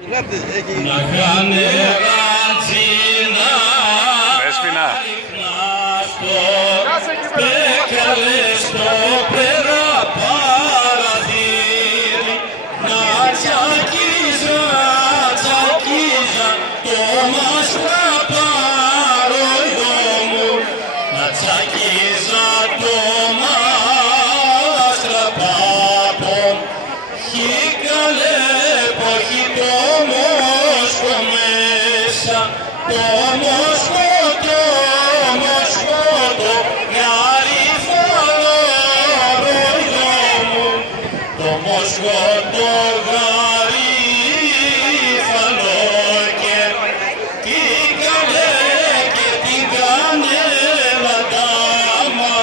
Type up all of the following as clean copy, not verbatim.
Να κάνε ρατσίνα Δέσποινα πέκαλε στο πέρα παραθύρι να τσακίζα το μας παρόιδο μου να τσακίζα το μας τραπάπο χίκαλε ποχή το μόσχο μέσα το μόσχο Μόσχο το γαρίφαλο και την καλέ και την κανέλα τάμα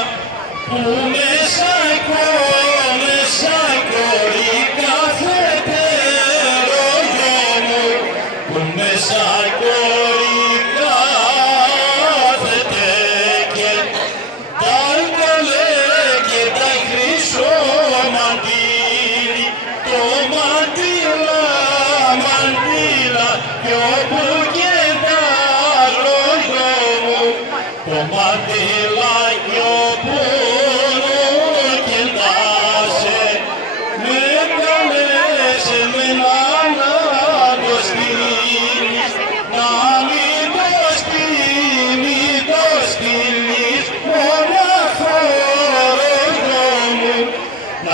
που μέσα κορί κάθε τερόγιο μου που μέσα κορί κάθε και τα καλέ και τα χρυσό μαντήλα κι όπου και τα λόγια μου το μαντήλα